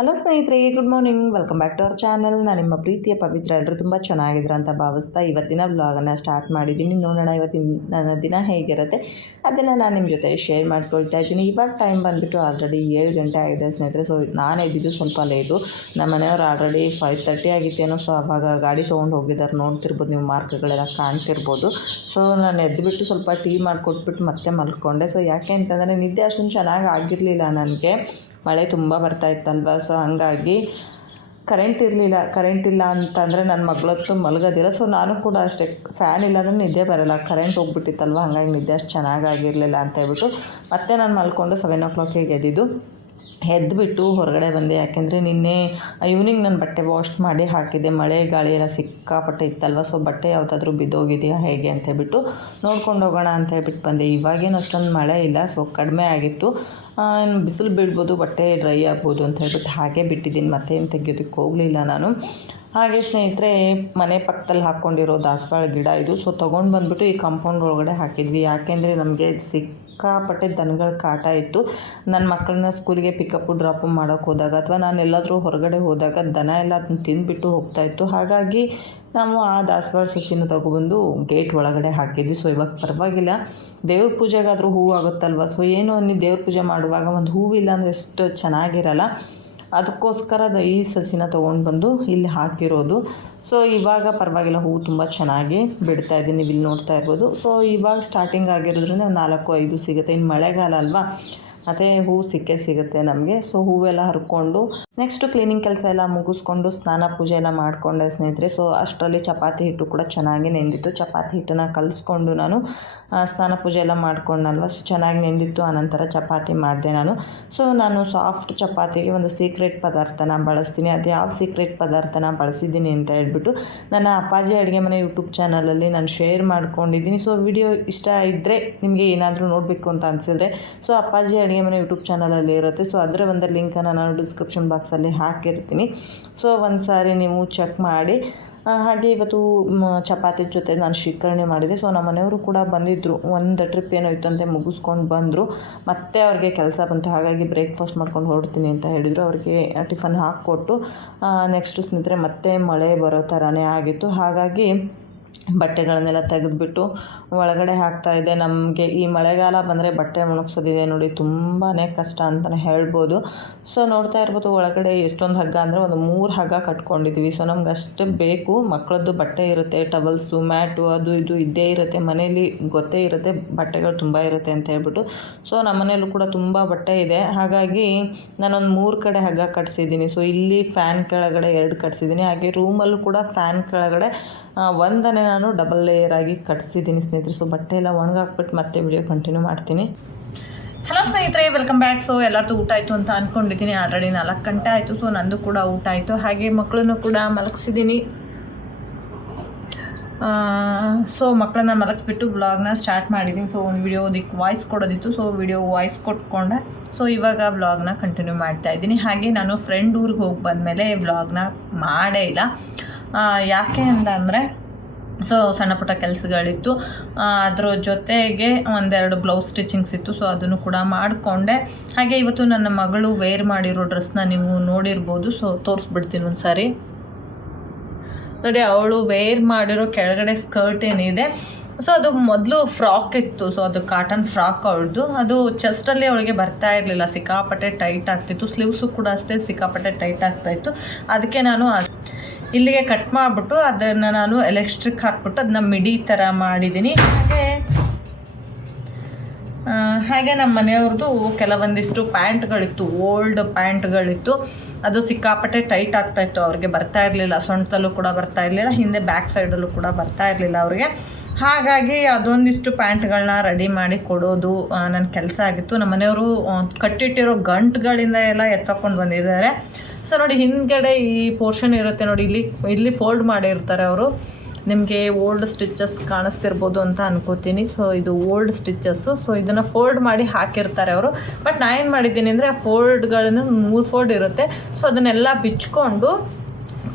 Hello ಸ್ನೇಹಿತರೆ good morning welcome back to our channel ನಾನು ನಿಮ್ಮ ಪ್ರೀತಿಯ ಪವಿತ್ರ. ಎಲ್ಲರೂ ತುಂಬ ಚೆನ್ನಾಗಿದ್ರ ಅಂತ ಭಾವಿಸ್ತಾ ಇವತ್ತಿನ ಬ್ಲಾಗನ್ನು ಸ್ಟಾರ್ಟ್ ಮಾಡಿದ್ದೀನಿ. ನೋಡೋಣ ಇವತ್ತಿನ ನನ್ನ ದಿನ ಹೇಗಿರುತ್ತೆ. ಅದನ್ನು ನಾನು ನಿಮ್ಮ ಜೊತೆ ಶೇರ್ ಮಾಡ್ಕೊಳ್ತಾ ಇದ್ದೀನಿ. ಇವಾಗ ಟೈಮ್ ಬಂದುಬಿಟ್ಟು ಆಲ್ರೆಡಿ ಏಳು ಗಂಟೆ ಆಗಿದೆ ಸ್ನೇಹಿತರೆ. ಸೊ ನಾನು ಎದ್ದಿದ್ದು ಸ್ವಲ್ಪ ಲೇಟು ನಮ್ಮ ಮನೆಯವ್ರು ಆಲ್ರೆಡಿ ಫೈವ್ ತರ್ಟಿ ಆಗಿತ್ತೇನೋ ಸೊ ಅವಾಗ ಗಾಡಿ ತೊಗೊಂಡು ಹೋಗಿದ್ದಾರೆ. ನೋಡ್ತಿರ್ಬೋದು ನೀವು ಮಾರ್ಕ್ಗಳೆಲ್ಲ ಕಾಣ್ತಿರ್ಬೋದು. ಸೊ ನಾನು ಎದ್ದುಬಿಟ್ಟು ಸ್ವಲ್ಪ ಟೀ ಮಾಡಿಕೊಟ್ಬಿಟ್ಟು ಮತ್ತೆ ಮಲ್ಕೊಂಡೆ. ಸೊ ಯಾಕೆ ಅಂತಂದರೆ ನಿದ್ದೆ ಅಷ್ಟೊಂದು ಚೆನ್ನಾಗಿ ಆಗಿರಲಿಲ್ಲ ನನಗೆ. ಮಳೆ ತುಂಬ ಬರ್ತಾ ಇತ್ತಲ್ವ? ಸೊ ಹಂಗಾಗಿ ಕರೆಂಟ್ ಇರಲಿಲ್ಲ ಕರೆಂಟ್ ಇಲ್ಲ ಅಂತಂದರೆ ನನ್ನ ಮಗಳೊತ್ತು ಮಲಗೋದಿಲ್ಲ. ಸೊ ನಾನು ಕೂಡ ಅಷ್ಟೇ ಫ್ಯಾನ್ ಇಲ್ಲ ಅಂದ್ರೆ ನಿದ್ದೆ ಬರೋಲ್ಲ. ಕರೆಂಟ್ ಹೋಗ್ಬಿಟ್ಟಿತ್ತಲ್ವ? ಹಾಗಾಗಿ ನಿದ್ದೆ ಅಷ್ಟು ಚೆನ್ನಾಗಾಗಿರಲಿಲ್ಲ ಅಂತ ಹೇಳ್ಬಿಟ್ಟು ಮತ್ತೆ ನಾನು ಮಲ್ಕೊಂಡು ಸೆವೆನ್ ಓ ಕ್ಲಾಕಿಗೆ ಎದ್ದಿದ್ದು. ಎದ್ದುಬಿಟ್ಟು ಹೊರಗಡೆ ಬಂದೆ. ಯಾಕೆಂದರೆ ನಿನ್ನೆ ಈವ್ನಿಂಗ್ ನಾನು ಬಟ್ಟೆ ವಾಶ್ ಮಾಡಿ ಹಾಕಿದ್ದೆ. ಮಳೆ, ಗಾಳಿ ಎಲ್ಲ ಸಿಕ್ಕಾಪಟ್ಟೆ ಇತ್ತಲ್ವ? ಸೊ ಬಟ್ಟೆ ಯಾವುದಾದ್ರೂ ಬಿದ್ದೋಗಿದೆಯಾ ಹೇಗೆ ಅಂತ ಹೇಳ್ಬಿಟ್ಟು ನೋಡ್ಕೊಂಡು ಹೋಗೋಣ ಅಂತ ಹೇಳ್ಬಿಟ್ಟು ಬಂದೆ. ಇವಾಗೇನು ಅಷ್ಟೊಂದು ಮಳೆ ಇಲ್ಲ. ಸೊ ಕಡಿಮೆ ಆಗಿತ್ತು. ಬಿಸಿಲು ಬೀಳ್ಬೋದು, ಬಟ್ಟೆ ಡ್ರೈ ಆಗ್ಬೋದು ಅಂತ ಹೇಳ್ಬಿಟ್ಟು ಹಾಗೆ ಬಿಟ್ಟಿದ್ದೀನಿ. ಮತ್ತೆ ಏನು ತೆಗಿಯೋದಕ್ಕೆ ಹೋಗಲಿಲ್ಲ ನಾನು. ಹಾಗೆ ಸ್ನೇಹಿತರೆ, ಮನೆ ಪಕ್ಕದಲ್ಲಿ ಹಾಕ್ಕೊಂಡಿರೋ ದಾಸವಾಳ ಗಿಡ ಇದು. ಸೊ ತೊಗೊಂಡು ಬಂದುಬಿಟ್ಟು ಈ ಕಾಂಪೌಂಡ್ ಒಳಗಡೆ ಹಾಕಿದ್ವಿ. ಯಾಕೆಂದರೆ ನಮಗೆ ಸಿಕ್ಕಾಪಟ್ಟೆ ದನಗಳ ಕಾಟ ಇತ್ತು. ನನ್ನ ಮಕ್ಕಳನ್ನ ಸ್ಕೂಲಿಗೆ ಪಿಕಪ್ಪು ಡ್ರಾಪು ಮಾಡೋಕ್ಕೆ ಹೋದಾಗ ಅಥವಾ ನಾನು ಎಲ್ಲಾದರೂ ಹೊರಗಡೆ ಹೋದಾಗ ದನ ಎಲ್ಲ ಅದನ್ನ ತಿಂದುಬಿಟ್ಟು ಹೋಗ್ತಾಯಿತ್ತು ಹಾಗಾಗಿ ನಾವು ಆ ದಾಸವಾಳ ಸಸಿನ ತಗೊಬಂದು ಗೇಟ್ ಒಳಗಡೆ ಹಾಕಿದ್ವಿ. ಸೊ ಇವಾಗ ಪರವಾಗಿಲ್ಲ. ದೇವ್ರ ಪೂಜೆಗಾದರೂ ಹೂವು ಆಗುತ್ತಲ್ವ? ಸೊ ಏನು ಅನ್ನಿ ದೇವ್ರ ಪೂಜೆ ಮಾಡುವಾಗ ಒಂದು ಹೂವಿಲ್ಲ ಅಂದರೆ ಎಷ್ಟು ಚೆನ್ನಾಗಿರಲ್ಲ. ಅದಕ್ಕೋಸ್ಕರ ಅದು ಈ ಸಸಿನ ತೊಗೊಂಡು ಬಂದು ಇಲ್ಲಿ ಹಾಕಿರೋದು. ಸೊ ಇವಾಗ ಪರವಾಗಿಲ್ಲ, ಹೂವು ತುಂಬ ಚೆನ್ನಾಗಿ ಬಿಡ್ತಾ ಇದ್ದೀನಿ ನೀವು ಇಲ್ಲಿ ನೋಡ್ತಾ ಇರ್ಬೋದು. ಸೊ ಇವಾಗ ಸ್ಟಾರ್ಟಿಂಗ್ ಆಗಿರೋದ್ರಿಂದ ನಾಲ್ಕು, ಐದು ಸಿಗುತ್ತೆ. ಇನ್ನು ಮಳೆಗಾಲ ಅಲ್ವಾ? ಮತ್ತು ಹೂವು ಸಿಕ್ಕೇ ಸಿಗುತ್ತೆ ನಮಗೆ. ಸೊ ಹೂವೆಲ್ಲ ಹರ್ಕೊಂಡು ನೆಕ್ಸ್ಟು ಕ್ಲೀನಿಂಗ್ ಕೆಲಸ ಎಲ್ಲ ಮುಗಿಸ್ಕೊಂಡು ಸ್ನಾನ ಪೂಜೆ ಎಲ್ಲ ಮಾಡಿಕೊಂಡೆ ಸ್ನೇಹಿತರೆ. ಸೊ ಅಷ್ಟರಲ್ಲಿ ಚಪಾತಿ ಹಿಟ್ಟು ಕೂಡ ಚೆನ್ನಾಗಿ ನೆಂದಿತ್ತು. ಚಪಾತಿ ಹಿಟ್ಟನ್ನು ಕಲಿಸ್ಕೊಂಡು ನಾನು ಸ್ನಾನ ಪೂಜೆ ಎಲ್ಲ ಮಾಡ್ಕೊಂಡಲ್ವ? ಚೆನ್ನಾಗಿ ನೆಂದಿತ್ತು. ಆನಂತರ ಚಪಾತಿ ಮಾಡಿದೆ ನಾನು. ಸೊ ನಾನು ಸಾಫ್ಟ್ ಚಪಾತಿಗೆ ಒಂದು ಸೀಕ್ರೆಟ್ ಪದಾರ್ಥನ ಬಳಸ್ತೀನಿ. ಅದು ಯಾವ ಸೀಕ್ರೆಟ್ ಪದಾರ್ಥನ ಬಳಸಿದ್ದೀನಿ ಅಂತ ಹೇಳ್ಬಿಟ್ಟು ನನ್ನ ಅಪ್ಪಾಜಿ ಅಡುಗೆ ಮನೆ ಯೂಟ್ಯೂಬ್ ಚಾನಲಲ್ಲಿ ನಾನು ಶೇರ್ ಮಾಡ್ಕೊಂಡಿದ್ದೀನಿ. ಸೊ ವಿಡಿಯೋ ಇಷ್ಟ ಇದ್ದರೆ ನಿಮಗೆ ಏನಾದರೂ ನೋಡಬೇಕು ಅಂತ ಅನಿಸಿದ್ರೆ ಸೊ ಅಪ್ಪಾಜಿ ಅಡುಗೆ ಮನೆ ಯೂಟ್ಯೂಬ್ ಚಾನಲಲ್ಲಿ ಇರುತ್ತೆ. ಸೊ ಅದರ ಒಂದು ಲಿಂಕನ್ನು ನಾನು ಡಿಸ್ಕ್ರಿಪ್ಷನ್ ಬಾಕ್ಸಲ್ಲಿ ಹಾಕಿರ್ತೀನಿ. ಸೊ ಒಂದು ಸಾರಿ ನೀವು ಚೆಕ್ ಮಾಡಿ. ಹಾಗೆ ಇವತ್ತು ಚಪಾತಿ ಜೊತೆ ನಾನು ಶೇಖರಣೆ ಮಾಡಿದೆ. ಸೊ, ನಮ್ಮ ಮನೆಯವರು ಕೂಡ ಬಂದಿದ್ದರು ಒಂದು ಟ್ರಿಪ್ ಏನೋ ಇತ್ತಂತೆ ಮುಗಿಸ್ಕೊಂಡು ಬಂದರು. ಮತ್ತೆ ಅವ್ರಿಗೆ ಕೆಲಸ ಬಂತು. ಹಾಗಾಗಿ ಬ್ರೇಕ್ಫಾಸ್ಟ್ ಮಾಡ್ಕೊಂಡು ಹೊರಡ್ತೀನಿ ಅಂತ ಹೇಳಿದರು. ಅವ್ರಿಗೆ ಟಿಫನ್ ಹಾಕ್ಕೊಟ್ಟು ನೆಕ್ಸ್ಟ್ ಸ್ನೇಹಿತರೆ, ಮತ್ತೆ ಮಳೆ ಬರೋ ಥರನೇ ಆಗಿತ್ತು. ಹಾಗಾಗಿ ಬಟ್ಟೆಗಳನ್ನೆಲ್ಲ ತೆಗೆದುಬಿಟ್ಟು ಒಳಗಡೆ ಹಾಕ್ತಾಯಿದ್ದೆ ನಮಗೆ ಈ ಮಳೆಗಾಲ ಬಂದರೆ ಬಟ್ಟೆ ಒಣಗ್ಸೋದಿದೆ ನೋಡಿ ತುಂಬಾ ಕಷ್ಟ ಅಂತಲೇ ಹೇಳ್ಬೋದು. ಸೊ ನೋಡ್ತಾ ಇರ್ಬೋದು ಒಳಗಡೆ ಎಷ್ಟೊಂದು ಹಗ್ಗ ಅಂದರೆ ಒಂದು ಮೂರು ಹಗ್ಗ ಕಟ್ಕೊಂಡಿದ್ವಿ. ಸೊ ನಮ್ಗೆ ಅಷ್ಟು ಬೇಕು. ಮಕ್ಕಳದ್ದು ಬಟ್ಟೆ ಇರುತ್ತೆ, ಟವಲ್ಸು, ಮ್ಯಾಟು, ಅದು ಇದು ಇದ್ದೇ ಇರುತ್ತೆ. ಮನೇಲಿ ಗೊತ್ತೇ ಇರುತ್ತೆ, ಬಟ್ಟೆಗಳು ತುಂಬ ಇರುತ್ತೆ ಅಂತ ಹೇಳ್ಬಿಟ್ಟು. ಸೊ ನಮ್ಮ ಮನೆಯಲ್ಲೂ ಕೂಡ ತುಂಬ ಬಟ್ಟೆ ಇದೆ. ಹಾಗಾಗಿ ನಾನೊಂದು ಮೂರು ಕಡೆ ಹಗ್ಗ ಕಟ್ಸಿದ್ದೀನಿ. ಸೊ ಇಲ್ಲಿ ಫ್ಯಾನ್ ಕೆಳಗಡೆ ಎರಡು ಕಟ್ಸಿದ್ದೀನಿ. ಹಾಗೆ ರೂಮಲ್ಲೂ ಕೂಡ ಫ್ಯಾನ್ ಕೆಳಗಡೆ ಒಂದನೇ ನಾನು ಡಬಲ್ ಲೇಯರ್ ಆಗಿ ಕಟ್ಸಿದ್ದೀನಿ ಸ್ನೇಹಿತರೆ. ಸೊ ಬಟ್ಟೆ ಎಲ್ಲ ಒಣಗಾಕ್ಬಿಟ್ಟು ಮತ್ತೆ ವಿಡಿಯೋ ಕಂಟಿನ್ಯೂ ಮಾಡ್ತೀನಿ. ಹಲೋ ಸ್ನೇಹಿತರೆ ವೆಲ್ಕಮ್ ಬ್ಯಾಕ್ ಸೊ ಎಲ್ಲರದ್ದು ಊಟ ಆಯಿತು ಅಂತ ಅಂದ್ಕೊಂಡಿದ್ದೀನಿ ಆಲ್ರೆಡಿ ನಾಲ್ಕು ಗಂಟೆ ಆಯಿತು. ಸೊ ನಂದು ಕೂಡ ಊಟ ಆಯಿತು. ಹಾಗೆ ಮಕ್ಕಳನ್ನು ಕೂಡ ಮಲಗಿಸಿದ್ದೀನಿ. ಸೊ ಮಕ್ಕಳನ್ನ ಮಲಗಿಸ್ಬಿಟ್ಟು ವ್ಲಾಗ್ನ ಸ್ಟಾರ್ಟ್ ಮಾಡಿದ್ದೀನಿ. ಸೊ ಒಂದು ವಿಡಿಯೋ ಅದಕ್ಕೆ ವಾಯ್ಸ್ ಕೊಡೋದಿತ್ತು. ಸೊ ವಿಡಿಯೋ ವಾಯ್ಸ್ ಕೊಟ್ಕೊಂಡೆ. ಸೊ ಇವಾಗ ವ್ಲಾಗ್ನ ಕಂಟಿನ್ಯೂ ಮಾಡ್ತಾ ಇದ್ದೀನಿ. ಹಾಗೆ ನಾನು ಫ್ರೆಂಡ್ ಊರಿಗೆ ಹೋಗಿ ಬಂದಮೇಲೆ ವ್ಲಾಗ್ನ ಮಾಡೇ ಇಲ್ಲ. ಯಾಕೆ ಅಂತಂದರೆ ಸೊ ಸಣ್ಣ ಪುಟ್ಟ ಕೆಲಸಗಳಿತ್ತು. ಅದ್ರ ಜೊತೆಗೆ ಒಂದೆರಡು ಬ್ಲೌಸ್ ಸ್ಟಿಚಿಂಗ್ಸ್ ಇತ್ತು. ಸೊ ಅದನ್ನು ಕೂಡ ಮಾಡಿಕೊಂಡೆ. ಹಾಗೆ ಇವತ್ತು ನನ್ನ ಮಗಳು ವೇರ್ ಮಾಡಿರೋ ಡ್ರೆಸ್ನ ನೀವು ನೋಡಿರ್ಬೋದು. ಸೊ ತೋರಿಸ್ಬಿಡ್ತೀನಿ ಒಂದು ಸಾರಿ ನೋಡಿ, ಅವಳು ವೇರ್ ಮಾಡಿರೋ ಕೆಳಗಡೆ ಸ್ಕರ್ಟ್ ಏನಿದೆ. ಸೊ ಅದು ಮೊದಲು ಫ್ರಾಕ್ ಇತ್ತು. ಸೊ ಅದು ಕಾಟನ್ ಫ್ರಾಕ್ ಅವಳದು. ಅದು ಚೆಸ್ಟಲ್ಲಿ ಅವಳಿಗೆ ಬರ್ತಾ ಇರಲಿಲ್ಲ. ಸಿಕ್ಕಾಪಟ್ಟೆ ಟೈಟ್ ಆಗ್ತಿತ್ತು. ಸ್ಲೀವ್ಸು ಕೂಡ ಅಷ್ಟೇ ಸಿಕ್ಕಾಪಟ್ಟೆ ಟೈಟ್ ಆಗ್ತಾಯಿತ್ತು ಅದಕ್ಕೆ ನಾನು ಇಲ್ಲಿಗೆ ಕಟ್ ಮಾಡಿಬಿಟ್ಟು ಅದನ್ನು ನಾನು ಎಲೆಕ್ಟ್ರಿಕ್ ಹಾಕ್ಬಿಟ್ಟು ಅದನ್ನ ಮಿಡಿ ಥರ ಮಾಡಿದ್ದೀನಿ ಹಾಗೆ ಹಾಗೆ ನಮ್ಮ ಮನೆಯವ್ರದ್ದು ಕೆಲವೊಂದಿಷ್ಟು ಪ್ಯಾಂಟ್ಗಳಿತ್ತು, ಓಲ್ಡ್ ಪ್ಯಾಂಟ್ಗಳಿತ್ತು. ಅದು ಸಿಕ್ಕಾಪಟ್ಟೆ ಟೈಟ್ ಆಗ್ತಾಯಿತ್ತು ಅವ್ರಿಗೆ ಬರ್ತಾ ಇರಲಿಲ್ಲ. ಸೊಂಟದಲ್ಲೂ ಕೂಡ ಬರ್ತಾ ಇರಲಿಲ್ಲ. ಹಿಂದೆ ಬ್ಯಾಕ್ ಸೈಡಲ್ಲೂ ಕೂಡ ಬರ್ತಾ ಇರಲಿಲ್ಲ ಅವ್ರಿಗೆ. ಹಾಗಾಗಿ ಅದೊಂದಿಷ್ಟು ಪ್ಯಾಂಟ್ಗಳನ್ನ ರೆಡಿ ಮಾಡಿ ಕೊಡೋದು ನನ್ನ ಕೆಲಸ ಆಗಿತ್ತು. ನಮ್ಮ ಮನೆಯವರು ಕಟ್ಟಿಟ್ಟಿರೋ ಗಂಟುಗಳಿಂದ ಎಲ್ಲ ಎತ್ತಕೊಂಡು ಬಂದಿದ್ದಾರೆ. ಸೊ ನೋಡಿ, ಹಿಂದ್ಗಡೆ ಈ ಪೋರ್ಷನ್ ಇರುತ್ತೆ ನೋಡಿ, ಇಲ್ಲಿ ಇಲ್ಲಿ ಫೋಲ್ಡ್ ಮಾಡಿರ್ತಾರೆ ಅವರು. ನಿಮಗೆ ಓಲ್ಡ್ ಸ್ಟಿಚಸ್ ಕಾಣಿಸ್ತಿರ್ಬೋದು ಅಂತ ಅನ್ಕೋತೀನಿ. ಸೊ ಇದು ಓಲ್ಡ್ ಸ್ಟಿಚಸ್ಸು ಸೊ ಇದನ್ನು ಫೋಲ್ಡ್ ಮಾಡಿ ಹಾಕಿರ್ತಾರೆ ಅವರು. ಬಟ್ ನಾನು ಏನು ಮಾಡಿದ್ದೀನಿ ಅಂದರೆ ಆ ಫೋಲ್ಡ್ಗಳನ್ನು ಮೂರು ಫೋಲ್ಡ್ ಇರುತ್ತೆ. ಸೊ ಅದನ್ನೆಲ್ಲ ಬಿಚ್ಕೊಂಡು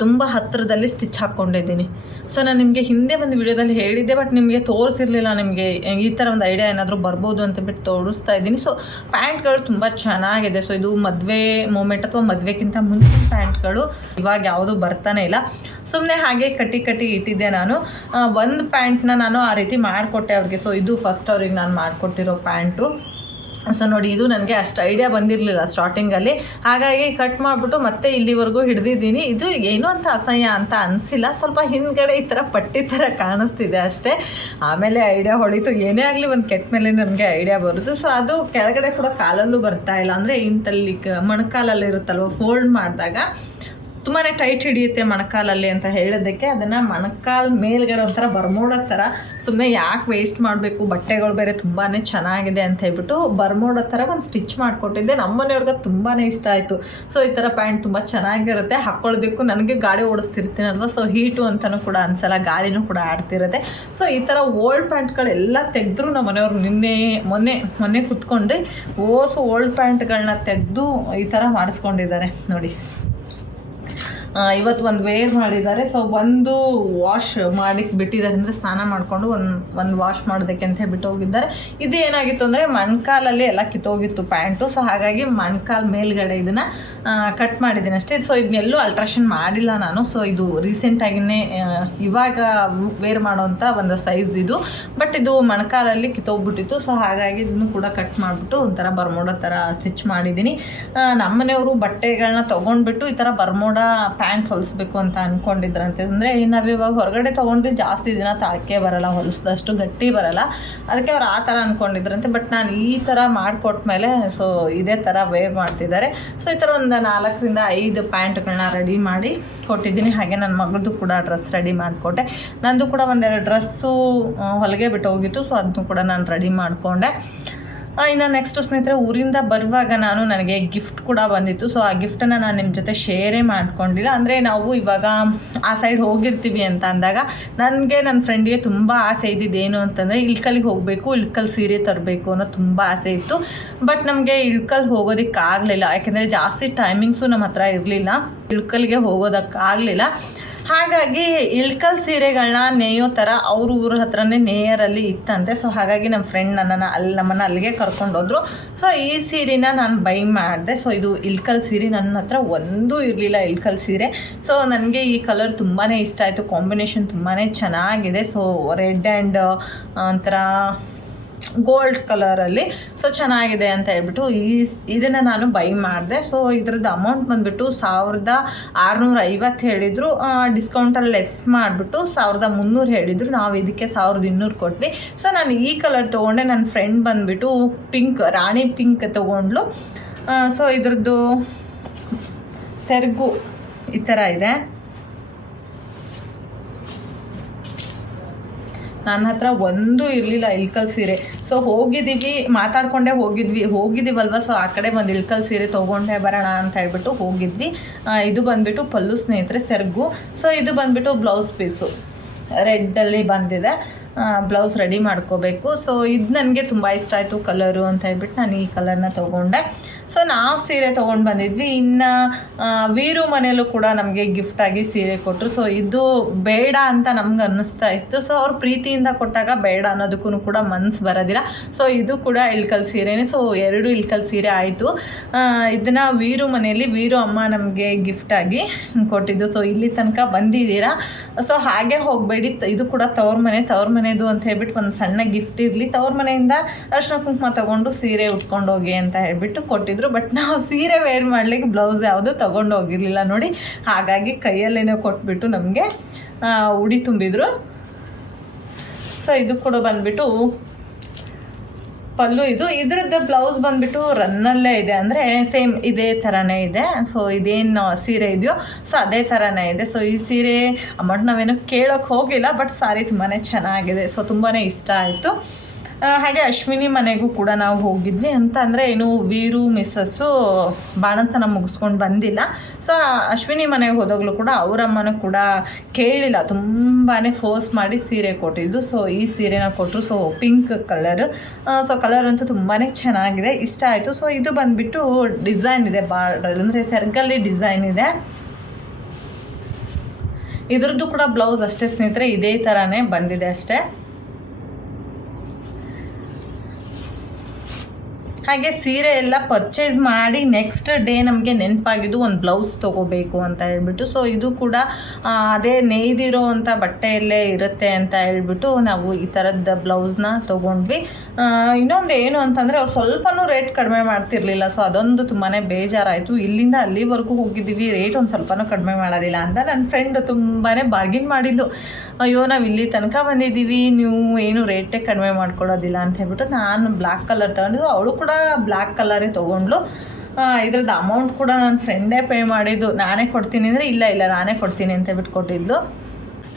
ತುಂಬ ಹತ್ತಿರದಲ್ಲಿ ಸ್ಟಿಚ್ ಹಾಕ್ಕೊಂಡಿದ್ದೀನಿ. ಸೊ ನಾನು ನಿಮಗೆ ಹಿಂದೆ ಒಂದು ವಿಡಿಯೋದಲ್ಲಿ ಹೇಳಿದ್ದೆ ಬಟ್ ನಿಮಗೆ ತೋರಿಸಿರಲಿಲ್ಲ ನಿಮಗೆ ಈ ಥರ ಒಂದು ಐಡಿಯಾ ಏನಾದರೂ ಬರ್ಬೋದು ಅಂತ ಬಿಟ್ಟು ತೋರಿಸ್ತಾ ಇದ್ದೀನಿ. ಸೊ ಪ್ಯಾಂಟ್ಗಳು ತುಂಬ ಚೆನ್ನಾಗಿದೆ. ಸೊ ಇದು ಮದುವೆ ಮೂಮೆಂಟ್ ಅಥವಾ ಮದುವೆಗಿಂತ ಮುಂಚಿನ ಪ್ಯಾಂಟ್ಗಳು ಇವಾಗ ಯಾವುದೂ ಬರ್ತಾನೆ ಇಲ್ಲ. ಸುಮ್ಮನೆ ಹಾಗೆ ಕಟ್ಟಿ ಕಟ್ಟಿ ಇಟ್ಟಿದ್ದೆ ನಾನು. ಒಂದು ಪ್ಯಾಂಟ್ನ ನಾನು ಆ ರೀತಿ ಮಾಡಿಕೊಟ್ಟೆ ಅವ್ರಿಗೆ. ಸೊ ಇದು ಫಸ್ಟ್ ಅವ್ರಿಗೆ ನಾನು ಮಾಡಿಕೊಟ್ಟಿರೋ ಪ್ಯಾಂಟು. ಸೊ ನೋಡಿ, ಇದು ನನಗೆ ಅಷ್ಟು ಐಡಿಯಾ ಬಂದಿರಲಿಲ್ಲ ಸ್ಟಾರ್ಟಿಂಗಲ್ಲಿ ಹಾಗಾಗಿ ಕಟ್ ಮಾಡಿಬಿಟ್ಟು ಮತ್ತೆ ಇಲ್ಲಿವರೆಗೂ ಹಿಡ್ದಿದ್ದೀನಿ. ಇದು ಏನೂ ಅಂತ ಅಸಹ್ಯ ಅಂತ ಅನಿಸಿಲ್ಲ. ಸ್ವಲ್ಪ ಹಿಂದ್ಗಡೆ ಈ ಥರ ಪಟ್ಟಿ ಥರ ಕಾಣಿಸ್ತಿದೆ ಅಷ್ಟೇ. ಆಮೇಲೆ ಐಡಿಯಾ ಹೊಳಿತು. ಏನೇ ಆಗಲಿ ಒಂದು ಕೆಟ್ಟ ಮೇಲೆ ನನಗೆ ಐಡಿಯಾ ಬರುತ್ತೆ ಸೊ ಅದು ಕೆಳಗಡೆ ಕೂಡ ಕಾಲಲ್ಲೂ ಬರ್ತಾ ಇಲ್ಲ. ಅಂದರೆ ಇಂತಲ್ಲಿ ಮೊಣಕಾಲಲ್ಲಿ ಇರುತ್ತಲ್ವ ಫೋಲ್ಡ್ ಮಾಡಿದಾಗ. ತುಂಬಾ ಟೈಟ್ ಹಿಡಿಯುತ್ತೆ ಮಣಕಾಲಲ್ಲಿ ಅಂತ ಹೇಳೋದಕ್ಕೆ ಅದನ್ನು ಮೊಣಕಾಲು ಮೇಲ್ಗಡೆ ಒಂಥರ ಬರ್ಮೋಡ ಥರ ಸುಮ್ಮನೆ ಯಾಕೆ ವೇಸ್ಟ್ ಮಾಡಬೇಕು, ಬಟ್ಟೆಗಳು ಬೇರೆ ತುಂಬಾ ಚೆನ್ನಾಗಿದೆ ಅಂತ ಹೇಳ್ಬಿಟ್ಟು ಬರ್ಮೋಡ ಥರ ಒಂದು ಸ್ಟಿಚ್ ಮಾಡಿಕೊಟ್ಟಿದ್ದೆ. ನಮ್ಮನೆಯವ್ರಿಗೆ ತುಂಬಾ ಇಷ್ಟ ಆಯಿತು. ಸೊ ಈ ಥರ ಪ್ಯಾಂಟ್ ತುಂಬ ಚೆನ್ನಾಗಿರುತ್ತೆ. ಹಾಕ್ಕೊಳ್ಳೋದಕ್ಕೂ ನನಗೆ ಗಾಡಿ ಓಡಿಸ್ತಿರ್ತೀನಲ್ವ? ಸೊ ಹೀಟು ಅಂತಲೂ ಕೂಡ ಅನ್ಸಲ್ಲ ಗಾಳಿನೂ ಕೂಡ ಆಡ್ತಿರುತ್ತೆ. ಸೊ ಈ ಥರ ಓಲ್ಡ್ ಪ್ಯಾಂಟ್ಗಳೆಲ್ಲ ತೆಗೆದ್ರು ನಮ್ಮ ಮನೆಯವ್ರು ನಿನ್ನೆ, ಮೊನ್ನೆ ಮೊನ್ನೆ ಕುತ್ಕೊಂಡು ಓಸು ಓಲ್ಡ್ ಪ್ಯಾಂಟ್ಗಳನ್ನ ತೆಗೆದು ಈ ಥರ ಮಾಡಿಸ್ಕೊಂಡಿದ್ದಾರೆ. ನೋಡಿ. ಇವತ್ತು ಒಂದು ವೇರ್ ಮಾಡಿದ್ದಾರೆ. ಸೊ ಒಂದು ವಾಶ್ ಮಾಡಿ ಬಿಟ್ಟಿದ್ದಾರೆ ಅಂದರೆ ಸ್ನಾನ ಮಾಡಿಕೊಂಡು ಒಂದು ಒಂದು ವಾಶ್ ಮಾಡೋದಕ್ಕೆ ಅಂತ ಹೇಳ್ಬಿಟ್ಟು ಹೋಗಿದ್ದಾರೆ. ಇದು ಏನಾಗಿತ್ತು ಅಂದರೆ ಮಣ್ಕಾಲಲ್ಲಿ ಎಲ್ಲ ಕಿತ್ತೋಗಿತ್ತು ಪ್ಯಾಂಟು. ಸೊ ಹಾಗಾಗಿ ಮಣ್ಕಾಲ್ ಮೇಲ್ಗಡೆ ಇದನ್ನು ಕಟ್ ಮಾಡಿದ್ದೀನಿ ಅಷ್ಟೇ. ಸೊ ಇದನ್ನೆಲ್ಲೂ ಅಲ್ಟ್ರೇಷನ್ ಮಾಡಿಲ್ಲ ನಾನು. ಸೊ ಇದು ರೀಸೆಂಟಾಗಿನೇ ಇವಾಗ ವೇರ್ ಮಾಡೋವಂಥ ಒಂದು ಸೈಜ್ ಇದು. ಬಟ್ ಇದು ಮಣ್ಕಾಲಲ್ಲಿ ಕಿತ್ತೋಗ್ಬಿಟ್ಟಿತ್ತು. ಸೊ ಹಾಗಾಗಿ ಇದನ್ನು ಕೂಡ ಕಟ್ ಮಾಡಿಬಿಟ್ಟು ಒಂಥರ ಬರ್ಮೋಡ ಥರ ಸ್ಟಿಚ್ ಮಾಡಿದ್ದೀನಿ. ನಮ್ಮನೆಯವರು ಬಟ್ಟೆಗಳನ್ನ ತೊಗೊಂಡ್ಬಿಟ್ಟು ಈ ಥರ ಬರ್ಮೋಡ ಪ್ಯಾಂಟ್ ಹೊಲಿಸ್ಬೇಕು ಅಂತ ಅಂದ್ಕೊಂಡಿದ್ರಂತೆ ಅಂದರೆ ನಾವು ಇವಾಗ ಹೊರಗಡೆ ತೊಗೊಂಡ್ರೆ ಜಾಸ್ತಿ ದಿನ ತಾಳ್ಕೆ ಬರಲ್ಲ, ಹೊಲಿಸ್ದಷ್ಟು ಗಟ್ಟಿ ಬರಲ್ಲ. ಅದಕ್ಕೆ ಅವ್ರು ಆ ಥರ ಅಂದ್ಕೊಂಡಿದ್ರಂತೆ ಬಟ್ ನಾನು ಈ ಥರ ಮಾಡಿಕೊಟ್ಮೇಲೆ ಸೊ ಇದೇ ಥರ ವೇರ್ ಮಾಡ್ತಿದ್ದಾರೆ. ಸೊ ಈ ಥರ ಒಂದು ನಾಲ್ಕರಿಂದ ಐದು ಪ್ಯಾಂಟ್ಗಳನ್ನ ರೆಡಿ ಮಾಡಿ ಕೊಟ್ಟಿದ್ದೀನಿ. ಹಾಗೆ ನನ್ನ ಮಗಳದ್ದು ಕೂಡ ಡ್ರೆಸ್ ರೆಡಿ ಮಾಡಿಕೊಟ್ಟೆ. ನಂದು ಕೂಡ ಒಂದೆರಡು ಡ್ರೆಸ್ಸು ಹೊಲಿಗೆ ಬಿಟ್ಟು ಹೋಗಿತ್ತು. ಸೊ ಅದನ್ನು ಕೂಡ ನಾನು ರೆಡಿ ಮಾಡಿಕೊಂಡೆ. ಇನ್ನು ನೆಕ್ಸ್ಟ್ ಸ್ನೇಹಿತರೆ, ಊರಿಂದ ಬರುವಾಗ ನಾನು ನನಗೆ ಗಿಫ್ಟ್ ಕೂಡ ಬಂದಿತ್ತು. ಸೊ ಆ ಗಿಫ್ಟನ್ನು ನಾನು ನಿಮ್ಮ ಜೊತೆ ಶೇರೇ ಮಾಡ್ಕೊಂಡಿಲ್ಲ. ಅಂದರೆ ನಾವು ಇವಾಗ ಆ ಸೈಡ್ ಹೋಗಿರ್ತೀವಿ ಅಂತ ಅಂದಾಗ ನನಗೆ ನನ್ನ ಫ್ರೆಂಡಿಗೆ ತುಂಬ ಆಸೆ ಇದ್ದಿದ್ದೇನು ಅಂತಂದರೆ ಇಳ್ಕಲ್ಲಿಗೆ ಹೋಗಬೇಕು, ಇಳ್ಕಲ್ ಸೀರೆ ತರಬೇಕು ಅನ್ನೋ ತುಂಬ ಆಸೆ ಇತ್ತು. ಬಟ್ ನಮಗೆ ಇಳ್ಕಲ್ ಹೋಗೋದಕ್ಕಾಗಲಿಲ್ಲ. ಯಾಕೆಂದರೆ ಜಾಸ್ತಿ ಟೈಮಿಂಗ್ಸು ನಮ್ಮ ಹತ್ರ ಇರಲಿಲ್ಲ. ಇಳ್ಕಲ್ಗೆ ಹೋಗೋದಕ್ಕಾಗಲಿಲ್ಲ. ಹಾಗಾಗಿ ಇಳ್ಕಲ್ ಸೀರೆಗಳನ್ನ ನೇಯೋ ಥರ ಅವ್ರ ಊರ ಹತ್ರನೇ ನೇಯರಲ್ಲಿ ಇತ್ತಂತೆ. ಸೊ ಹಾಗಾಗಿ ನಮ್ಮ ಫ್ರೆಂಡ್ ನನ್ನನ್ನು ಅಲ್ಲಿ ನಮ್ಮನ್ನು ಅಲ್ಲಿಗೆ ಕರ್ಕೊಂಡೋದ್ರು ಸೊ ಈ ಸೀರೆನ ನಾನು ಬೈ ಮಾಡಿದೆ. ಸೊ ಇದು ಇಳ್ಕಲ್ ಸೀರೆ ನನ್ನ ಹತ್ರ ಒಂದೂ ಇರಲಿಲ್ಲ ಇಳ್ಕಲ್ ಸೀರೆ. ಸೊ ನನಗೆ ಈ ಕಲರ್ ತುಂಬಾ ಇಷ್ಟ ಆಯಿತು. ಕಾಂಬಿನೇಷನ್ ತುಂಬಾ ಚೆನ್ನಾಗಿದೆ. ಸೊ ರೆಡ್ ಆ್ಯಂಡ್ ಒಂಥರ ಗೋಲ್ಡ್ ಕಲರಲ್ಲಿ ಸೊ ಚೆನ್ನಾಗಿದೆ ಅಂತ ಹೇಳ್ಬಿಟ್ಟು ಈ ಇದನ್ನು ನಾನು ಬೈ ಮಾಡಿದೆ. ಸೊ ಇದ್ರದ್ದು ಅಮೌಂಟ್ ಬಂದುಬಿಟ್ಟು ಸಾವಿರದ ಆರುನೂರ ಐವತ್ತು ಹೇಳಿದರು. ಡಿಸ್ಕೌಂಟಲ್ಲಿ ಲೆಸ್ ಮಾಡಿಬಿಟ್ಟು ಸಾವಿರದ ಮುನ್ನೂರು ಹೇಳಿದರು. ನಾವು ಇದಕ್ಕೆ ಸಾವಿರದ ಇನ್ನೂರು ಕೊಟ್ವಿ. ಸೊ ನಾನು ಈ ಕಲರ್ ತೊಗೊಂಡೆ. ನನ್ನ ಫ್ರೆಂಡ್ ಬಂದುಬಿಟ್ಟು ಪಿಂಕ್ ರಾಣಿ ಪಿಂಕ್ ತೊಗೊಂಡ್ಲು ಸೊ ಇದ್ರದ್ದು ಸೆರ್ಗು ಈ ಥರ ಇದೆ. ನನ್ನ ಹತ್ರ ಒಂದೂ ಇರಲಿಲ್ಲ ಇಳ್ಕಲ್ ಸೀರೆ. ಸೊ ಹೋಗಿದ್ದೀವಿ, ಮಾತಾಡ್ಕೊಂಡೇ ಹೋಗಿದ್ವಿ. ಹೋಗಿದ್ದೀವಲ್ವ? ಸೊ ಆ ಕಡೆ ಒಂದು ಇಳ್ಕಲ್ ಸೀರೆ ತೊಗೊಂಡೇ ಬರೋಣ ಅಂತ ಹೇಳ್ಬಿಟ್ಟು ಹೋಗಿದ್ವಿ. ಇದು ಬಂದುಬಿಟ್ಟು ಪಲ್ಲು ಸ್ನೇಹಿತರೆ, ಸೆರಗು. ಸೊ ಇದು ಬಂದುಬಿಟ್ಟು ಬ್ಲೌಸ್ ಪೀಸು. ರೆಡ್ಡಲ್ಲಿ ಬಂದಿದೆ. ಬ್ಲೌಸ್ ರೆಡಿ ಮಾಡ್ಕೋಬೇಕು. ಸೊ ಇದು ನನಗೆ ತುಂಬ ಇಷ್ಟ ಆಯಿತು, ಕಲರು ಅಂತ ಹೇಳ್ಬಿಟ್ಟು ನಾನು ಈ ಕಲರ್ನ ತೊಗೊಂಡೆ. ಸೊ ನಾವು ಸೀರೆ ತೊಗೊಂಡು ಬಂದಿದ್ವಿ. ಇನ್ನು ವೀರು ಮನೆಯಲ್ಲೂ ಕೂಡ ನಮಗೆ ಗಿಫ್ಟಾಗಿ ಸೀರೆ ಕೊಟ್ಟರು ಸೊ ಇದು ಬೇಡ ಅಂತ ನಮ್ಗೆ ಅನ್ನಿಸ್ತಾ ಇತ್ತು. ಸೊ ಅವ್ರು ಪ್ರೀತಿಯಿಂದ ಕೊಟ್ಟಾಗ ಬೇಡ ಅನ್ನೋದಕ್ಕೂ ಕೂಡ ಮನ್ಸು ಬರೋದಿಲ್ಲ. ಸೊ ಇದು ಕೂಡ ಇಳ್ಕಲ್ ಸೀರೆನೇ. ಸೊ ಎರಡು ಇಳ್ಕಲ್ ಸೀರೆ ಆಯಿತು. ಇದನ್ನು ವೀರು ಮನೆಯಲ್ಲಿ ವೀರು ಅಮ್ಮ ನಮಗೆ ಗಿಫ್ಟಾಗಿ ಕೊಟ್ಟಿದ್ದು. ಸೊ ಇಲ್ಲಿ ತನಕ ಬಂದಿದ್ದೀರಾ? ಸೊ ಹಾಗೆ ಹೋಗಬೇಡಿ. ಇದು ಕೂಡ ತವ್ರ ಮನೆ. ತವ್ರ ಮನೆದು ಅಂತ ಹೇಳ್ಬಿಟ್ಟು ಒಂದು ಸಣ್ಣ ಗಿಫ್ಟ್ ಇರಲಿ. ತವ್ರ ಮನೆಯಿಂದ ಅರ್ಶಿನ ಕುಂಕುಮ ತಗೊಂಡು ಸೀರೆ ಉಟ್ಕೊಂಡು ಹೋಗಿ ಅಂತ ಹೇಳ್ಬಿಟ್ಟು ಕೊಟ್ಟಿದ್ರು ಬಟ್ ನಾವು ಸೀರೆ ವೇರ್ ಮಾಡ್ಲಿಕ್ಕೆ ಬ್ಲೌಸ್ ಯಾವುದು ತಗೊಂಡು ಹೋಗಿರಲಿಲ್ಲ ನೋಡಿ. ಹಾಗಾಗಿ ಕೈಯಲ್ಲೇನೋ ಕೊಟ್ಬಿಟ್ಟು ನಮಗೆ ಉಡಿ ತುಂಬಿದ್ರು. ಸೊ ಇದು ಕೂಡ ಬಂದ್ಬಿಟ್ಟು ಪಲ್ಲು ಇದು. ಇದ್ರದ್ದು ಬ್ಲೌಸ್ ಬಂದ್ಬಿಟ್ಟು ರನ್ನಲ್ಲೇ ಇದೆ ಅಂದರೆ ಸೇಮ್ ಇದೇ ಥರನೇ ಇದೆ. ಸೊ ಇದೇನು ಸೀರೆ ಇದೆಯೋ ಸೊ ಅದೇ ಥರನೇ ಇದೆ. ಸೊ ಈ ಸೀರೆ ಅಮೌಂಟ್ ನಾವೇನು ಕೇಳೋಕ್ಕೆ ಹೋಗಿಲ್ಲ ಬಟ್ ಸಾರಿ ತುಂಬಾ ಚೆನ್ನಾಗಿದೆ. ಸೊ ತುಂಬಾ ಇಷ್ಟ ಆಯಿತು. ಹಾಗೆ ಅಶ್ವಿನಿ ಮನೆಗೂ ಕೂಡ ನಾವು ಹೋಗಿದ್ವಿ. ಅಂತ ಅಂದರೆ ಏನು ವೀರು, ಮಿಸ್ಸಸ್ಸು ಬಾಣಂತನ ಮುಗಿಸ್ಕೊಂಡು ಬಂದಿಲ್ಲ. ಸೊ ಅಶ್ವಿನಿ ಮನೆಗೆ ಹೋದಾಗಲೂ ಕೂಡ ಅವರಮ್ಮನೂ ಕೂಡ ಕೇಳಲಿಲ್ಲ ತುಂಬಾ ಫೋರ್ಸ್ ಮಾಡಿ ಸೀರೆ ಕೊಟ್ಟಿದ್ದು. ಸೊ ಈ ಸೀರೆನ ಕೊಟ್ಟರು so pink colour so colour ಅಂತೂ ತುಂಬಾ ಚೆನ್ನಾಗಿದೆ. ಇಷ್ಟ ಆಯಿತು. ಸೊ ಇದು ಬಂದುಬಿಟ್ಟು ಡಿಸೈನ್ ಇದೆ. ಬಾರ್ಡರ್ ಅಂದರೆ ಸರ್ಕಲ್ಲಿ ಡಿಸೈನ್ ಇದೆ. ಇದ್ರದ್ದು ಕೂಡ ಬ್ಲೌಸ್ ಅಷ್ಟೇ ಸ್ನೇಹಿತರೆ, ಇದೇ ಥರನೇ ಬಂದಿದೆ ಅಷ್ಟೇ. ಹಾಗೆ ಸೀರೆ ಎಲ್ಲ ಪರ್ಚೇಸ್ ಮಾಡಿ ನೆಕ್ಸ್ಟ್ ಡೇ ನಮಗೆ ನೆನಪಾಗಿದ್ದು ಒಂದು ಬ್ಲೌಸ್ ತೊಗೋಬೇಕು ಅಂತ ಹೇಳ್ಬಿಟ್ಟು ಸೊ ಇದು ಕೂಡ ಅದೇ ನೇಯ್ದಿರೋ ಅಂಥ ಬಟ್ಟೆಯಲ್ಲೇ ಇರುತ್ತೆ ಅಂತ ಹೇಳ್ಬಿಟ್ಟು ನಾವು ಈ ಥರದ ಬ್ಲೌಸ್ನ ತೊಗೊಂಡ್ವಿ. ಇನ್ನೊಂದು ಏನು ಅಂತಂದರೆ ಅವ್ರು ಸ್ವಲ್ಪನೂ ರೇಟ್ ಕಡಿಮೆ ಮಾಡ್ತಿರ್ಲಿಲ್ಲ ಸೊ ಅದೊಂದು ತುಂಬಾ ಬೇಜಾರಾಯಿತು. ಇಲ್ಲಿಂದ ಅಲ್ಲಿವರೆಗೂ ಹೋಗಿದ್ದೀವಿ ರೇಟ್ ಒಂದು ಸ್ವಲ್ಪನೂ ಕಡಿಮೆ ಮಾಡೋದಿಲ್ಲ ಅಂತ ನನ್ನ ಫ್ರೆಂಡ್ ತುಂಬಾ ಬಾರ್ಗಿನ್ ಮಾಡಿದ್ದು ಅಯ್ಯೋ, ನಾವು ಇಲ್ಲಿ ತನಕ ಬಂದಿದ್ದೀವಿ, ನೀವು ಏನು ರೇಟೇ ಕಡಿಮೆ ಮಾಡ್ಕೊಡೋದಿಲ್ಲ ಅಂತ ಹೇಳ್ಬಿಟ್ಟು ನಾನು ಬ್ಲ್ಯಾಕ್ ಕಲರ್ ತಗೊಂಡಿದ್ದು, ಅವಳು ಕೂಡ ಬ್ಲ್ಯಾಕ್ ಕಲರೇ ತೊಗೊಂಡ್ಲು. ಇದ್ರದ್ದು ಅಮೌಂಟ್ ಕೂಡ ನನ್ನ ಫ್ರೆಂಡೇ ಪೇ ಮಾಡಿದ್ದು. ನಾನೇ ಕೊಡ್ತೀನಿ ಅಂದರೆ ಇಲ್ಲ ಇಲ್ಲ, ನಾನೇ ಕೊಡ್ತೀನಿ ಅಂತ ಬಿಟ್ಟು ಕೊಟ್ಟಿದ್ದು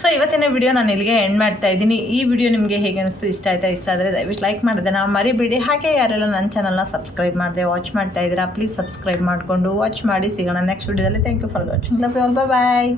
ಸೊ ಇವತ್ತಿನ ವಿಡಿಯೋ ನಾನು ಇಲ್ಲಿಗೆ ಎಂಡ್ ಮಾಡ್ತಾ ಇದ್ದೀನಿ. ಈ ವಿಡಿಯೋ ನಿಮಗೆ ಹೇಗೆ ಅನಿಸ್ತು, ಇಷ್ಟ ಆಯ್ತಾ? ಇಷ್ಟ ಆದರೆ ದಯವಿಟ್ಟು ಲೈಕ್ ಮಾಡಿದೆ. ನಾವು ಮರಿಬೇಡಿ. ಹಾಗೆ ಯಾರೆಲ್ಲ ನನ್ನ ಚಾನಲ್ನ ಸಬ್ಸ್ಕ್ರೈಬ್ ಮಾಡಿದೆ ವಾಚ್ ಮಾಡ್ತಾ ಇದ್ದೀರಾ ಪ್ಲೀಸ್ ಸಬ್ಸ್ಕ್ರೈಬ್ ಮಾಡಿಕೊಂಡು ವಾಚ್ ಮಾಡಿ. ಸಿಗೋಣ ನೆಕ್ಸ್ಟ್ ವಿಡಿಯೋದಲ್ಲಿ thank you for watching love you all bye